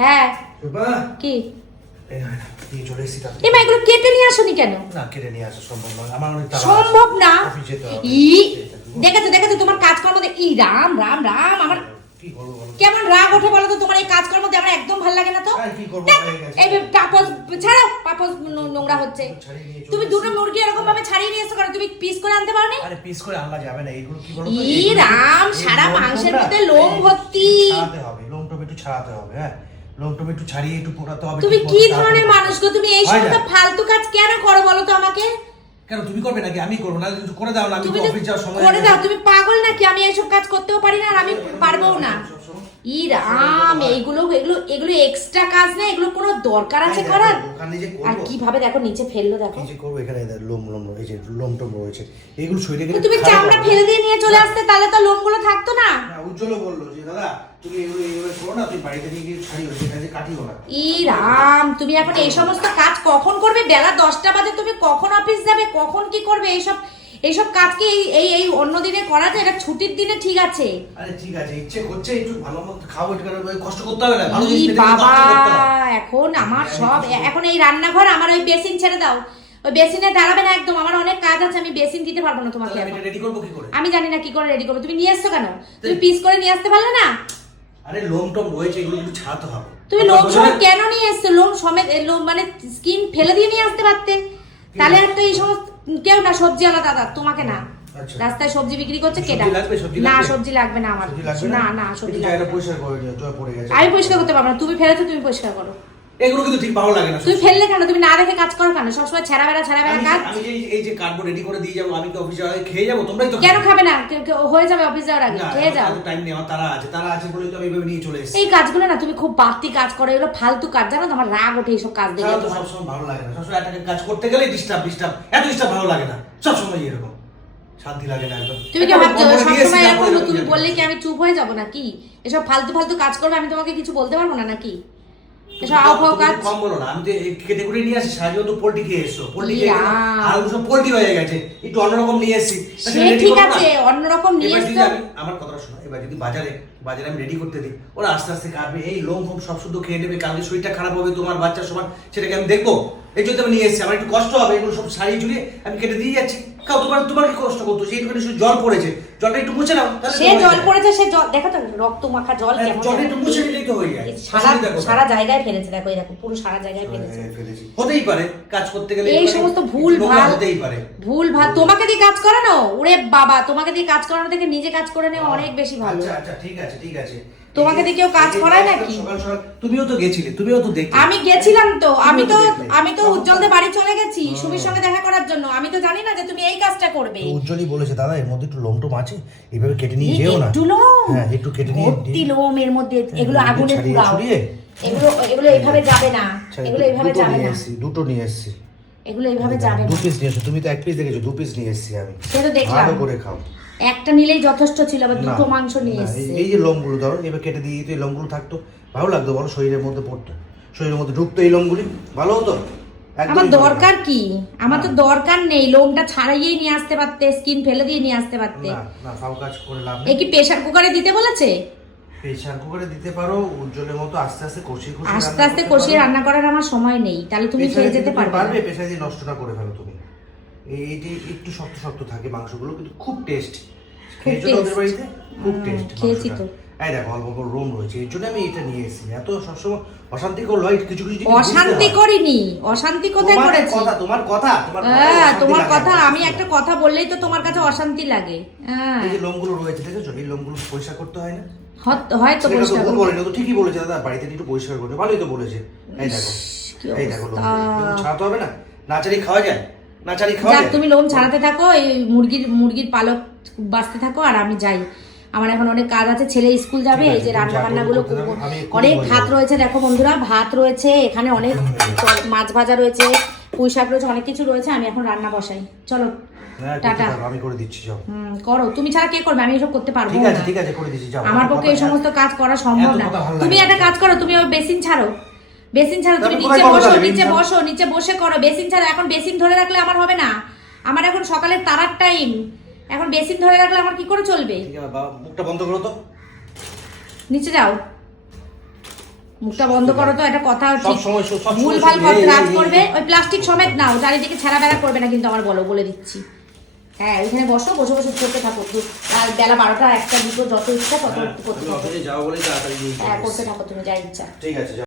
হ্যাঁ। কি? এই না, না, নিয়ে চলে এসেছি তাড়াতাড়ি। এমা এগুলো কেটে নিয়ে আসনি কেন? না কেটে নিয়ে আসা সম্ভব নয়। আমার অনেক সম্ভব না? অফিস যেতে হবে। ই দেখেছ দেখেছ তোমার কাজকর্ম ই রাম রাম রাম আমার কি করব বলো? কেমন রাগ ওঠে বলো তো? তোমার এই কাজকর্ম আমার একদম ভালো লাগে না তো। এই পাপস ছাড়াও পাপস নোংরা হচ্ছে। তুমি দুটো মুরগি এরকম ভাবে ছাড়িয়ে নিয়ে এসো তুমি পিস করে আনতে পারো আরে পিস করে আনলা যাবে না এইগুলো কি বলো তো, ই রাম, সারা মাংসের মধ্যে লোম ভর্তি। একটু ছাড়াতে হবে হ্যাঁ? লোকটা একটু ছাড়িয়ে একটু পোড়াতে হবে তুমি কি ধরনের মানুষ গো? তুমি এই সব সমস্ত ফালতু কাজ কেন করো বলো তো আমাকে? কেন তুমি করবে নাকি? আমি করব না করে দাও না আমি অফিস যাওয়ার সময় করে দাও তুমি পাগল নাকি? আমি এইসব কাজ করতেও পারি না আর আমি পারবোও না। ই রাম এইগুলো এগুলো এগুলো এক্সট্রা কাজ না এগুলো কোনো দরকার আছে করার? আর। কীভাবে দেখো নিচে ফেলল দেখো। যে করব এখানে লোম লোম এই যে লোম টোম রয়েছে। এইগুলো শরীরে গেলে তুমি চামড়া ফেলে দিয়ে নিয়ে চলে আসতে তাহলে তো লোমগুলো থাকতো না। উজ্জ্বলও বলল যে দাদা তুমি এগুলো এইভাবে করো না তুমি বাড়িতে নিয়ে গিয়ে ছাড়িও সেখানে কাটিও না। ই রাম তুমি এখন এই সমস্ত কাজ কখন করবে? বেলা দশটা বাজে তুমি কখন অফিস যাবে? কখন কি করবে? এইসব এইসব কাজ কি এই এই অন্য দিনে করা যায়? এটা ছুটির দিনে ঠিক আছে। আরে ঠিক আছে ইচ্ছে করছে একটু ভালো মতো খাব একটু কষ্ট করতে হবে না ভালো জিনিস বাবা। এখন আমার সব এখন এই রান্নাঘর আমার ওই বেসিন ছেড়ে দাও। ওই বেসিনে দাঁড়াবে না একদম আমার অনেক কাজ আছে আমি বেসিন দিতে পারব না তোমাকে আমি রেডি করব কি করে? আমি জানি না কি করে রেডি করব। তুমি নিয়ে এসছো কেন? তুমি পিস করে নিয়ে আসতে পারলে না? আরে লোম টোম রয়েছে এগুলো একটু ছাড়াতে হবে। তুমি লোম সমেত কেন নিয়ে এসছো? লোম সমেত লোম মানে স্কিন ফেলে দিয়ে নিয়ে আসতে পারতে। তাহলে আর তো এই সমস্ত কেউ না সবজি আলা দাদা তোমাকে না। আচ্ছা। রাস্তায় সবজি বিক্রি করছে কেটা না সবজি লাগবে না আমার। না? না সবজি লাগবে আমি পরিষ্কার করতে পারব না তুমি ফেলেছো তুমি পরিষ্কার করো। এগুলো কিন্তু ঠিক ভালো লাগে না তুমি ফেললে কেন? তুমি না দেখে কাজ করো কেন? সবসময় ছেঁড়া বেড়া ছেঁড়া বেড়া কাজ? আমি এই- এই যে কার্ডবোর্ড রেডি করে দিয়ে যাব আমি কি অফিসে খেয়ে যাব? তোমরাই তো কেন খাবে। না? হয়ে যাবে অফিস যাওয়ার আগে খেয়ে যাও। টাইম নেওয়া তারা আছে। তারা আছে তো আমি এইভাবে নিয়ে চলে এসেছি। এই কাজগুলো না তুমি খুব বাড়তি কাজ করো এগুলো ফালতু কাজ। জানো রাগ ওঠে এইসব কাজ দেখে তো সবসময় ভালো লাগে না। সবসময় একটা কাজ করতে গেলে ডিস্টার্ব ডিস্টার্ব এত ডিস্টার্ব ভালো লাগে না। সবসময় এরকম। শান্তি লাগে না একদম। তুমি কি ভাবছ বন্ধ করে দিয়েছি, সবসময় এরকম এরকম তুমি বললে কি আমি চুপ হয়ে যাব নাকি? এসব ফালতু ফালতু কাজ করবে আমি তোমাকে কিছু বলতে পারব না নাকি? এসব আউ কাজ কম বলো না আমি তো কেটে কুটে নিয়ে আসি সারাজীবন তো পোল্ট্রি খেয়ে এসছো পোল্ট্রি খেয়ে আর সব পোল্ট্রি হয়ে গেছে একটু অন্যরকম নিয়ে এসেছি সে ঠিক আছে অন্যরকম নিয়ে এসছো আমার কথাটা শোনো এবার যদি বাজারে বাজারে আমি রেডি করতে দিই ওরা আস্তে আস্তে কাটবে এই লোম ফোম সব শুদ্ধ খেয়ে নেবে কালকে শরীরটা খারাপ হবে তোমার বাচ্চার সমান সেটাকে আমি দেখব। এই জন্য আমি নিয়ে এসেছি আমার একটু কষ্ট হবে এগুলো সব সারিয়ে ঝুলিয়ে আমি কেটে দিয়ে যাচ্ছি। কাউ তোমার তোমার কি কষ্ট করতো একটু শুধু জল পড়েছে জলটা একটু মুছে নাও সে জল পড়েছে সে জল দেখো তো রক্ত মাখা জল হ্যাঁ, কেমন জলটা একটু মুছে নিলেই তো হয়ে যায়। সারা সারা জায়গায় ফেলেছে দেখো দেখো পুরো সারা জায়গায় ফেলেছে। হ্যাঁ, হতেই পারে কাজ করতে গেলে এই সমস্ত ভুল ভালো হতেই পারে। ভুল ভালো তোমাকে দিয়ে কাজ করানো? ওরে বাবা তোমাকে দিয়ে কাজ করানো থেকে নিজে কাজ করে নেওয়া অনেক বেশি ভালো। আচ্ছা আচ্ছা ঠিক আছে ঠিক আছে। তোমাকে দিয়ে কেউ কাজ করায় নাকি? তুমিও তো গেছিলে তুমিও তো দেখলে। আমি গেছিলাম তো আমি তো আমি তো উজ্জ্বলদের বাড়ি চলে গেছি সুমির সঙ্গে দেখা করার জন্য। আমি তো জানি না যে তুমি এই কাজটা করবে। উজ্জ্বলই বলেছে দাদা এর মধ্যে একটু লোমটোম আছে এইভাবে কেটে নিয়ে যেও না। একটু লোম? হ্যাঁ একটু কেটে নিয়ে ভর্তি লোম এর মধ্যে এগুলো এগুলো আগুনে ছড়িয়ে? এগুলো এগুলো এইভাবে যাবে না। এগুলো এইভাবে দুটো যাবে না। দুটো নিয়ে এসেছি। এগুলো এইভাবে যাবে দু না। পিস নিয়ে এসেছ তুমি তো এক পিস দেখেছ দু পিস নিয়ে এসেছি আমি। সে তো দেখলাম। ভালো করে খাও। একটা নিলেই যথেষ্ট ছিল আবার দুটো মাংস নিয়ে এসেছে। এই- যে লোমগুলো ধরো এবার কেটে দিয়ে দিতে এই লোমগুলো থাকতো ভালো লাগতো বলো শরীরের মধ্যে পড়তো। শরীরের মধ্যে ঢুকতো এই লোমগুলি ভালো হতো? আমার দরকার কি? আমার তো দরকার নেই লোমটা ছাড়াইয়েই নিয়ে আসতে পারতে স্কিন ফেলে দিয়ে নিয়ে আসতে পারতে। এ কি প্রেসার কুকারে দিতে বলেছে? প্রেসার কুকারে দিতে পারো উজ্জ্বলের মতো আস্তে আস্তে কষিয়ে কষিয়ে আস্তে আস্তে কষিয়ে রান্না করার আমার সময় নেই তাহলে তুমি খেয়ে যেতে পারবে। প্রেসারে দিয়ে নষ্ট না করে ফেলো তুমি। এই যে একটু শক্ত শক্ত থাকে মাংসগুলো কিন্তু খুব টেস্ট খেয়েছো বাড়িতে? খুব টেস্ট খেয়েছি তো। এই দেখো অল্প অল্প রোম রয়েছে। এর জন্য আমি এটা নিয়ে এসেছি। এত সবসময় অশান্তি করল। কিছু কিছু অশান্তি করিনি। অশান্তি কোথায় করেছি? কথা তোমার কথা তোমার হ্যাঁ তোমার কথা। আমি একটা কথা বললেই তো তোমার কাছে অশান্তি লাগে। হ্যাঁ। এই যে লোমগুলো রয়েছে দেখেছ? এই লোমগুলো পরিষ্কার করতে হয় না। সেটা তো পরিষ্কার। বলেনি। তো ঠিকই বলেছে দাদা। বাড়িতে একটু পরিষ্কার করতে। ভালোই তো বলেছে। এই দেখো। এই দেখো। ছাড়াতে হবে না। নাচারি খাওয়া যায়? নাচারি খাওয়া যাক তুমি লোম ছাড়াতে থাকো এই মুরগির মুরগির পালক বাঁচতে থাকো আর আমি যাই। আমার এখন অনেক কাজ আছে ছেলে স্কুল যাবে এই যে রান্না যা বান্না করবে। গুলো করতে থাকো, আমি এক্ষুনি অনেক ভাত রয়েছে দেখো বন্ধুরা ভাত রয়েছে এখানে অনেক মাছ ভাজা রয়েছে পুঁই শাক রয়েছে অনেক কিছু রয়েছে আমি এখন রান্না বসাই। চলো হ্যাঁ, টাটা। আমি করে দিচ্ছি যাও। হুম, করো। তুমি ছাড়া কে করবে? আমি এসব করতে পারব ঠিক আছে না। ঠিক আছে করে দিচ্ছি যাও। আমার পক্ষে এই সমস্ত কাজ করা সম্ভব না। তুমি একটা কাজ করো তুমি ওই বেসিন ছাড়ো। বেসিন ছাড়া তুমি নিচে বসো নিচে বসো নিচে বসে করো। বেসিন ছাড়া এখন বেসিন ধরে রাখলে আমার হবে না। আমার এখন সকালের তারার টাইম এখন বেসিন ধরে রাখলে আমার কি করে চলবে? মুখটা বন্ধ করো তো। নিচে যাও। মুখটা বন্ধ করো তো একটা কথা ভুল ভালো এই, এই। করবে ওই প্লাস্টিক সমেত নাও চারিদিকে ছাড়া বেড়া করবে না কিন্তু আমার বলো বলে দিচ্ছি। হ্যাঁ ওইখানে বসো বসে বসে করতে থাকো। আর বেলা বারোটা একটা দুটো যত ইচ্ছা তত হ্যাঁ, করতে থাকো। হ্যাঁ করতে থাকো তুমি যা ইচ্ছা। ঠিক আছে।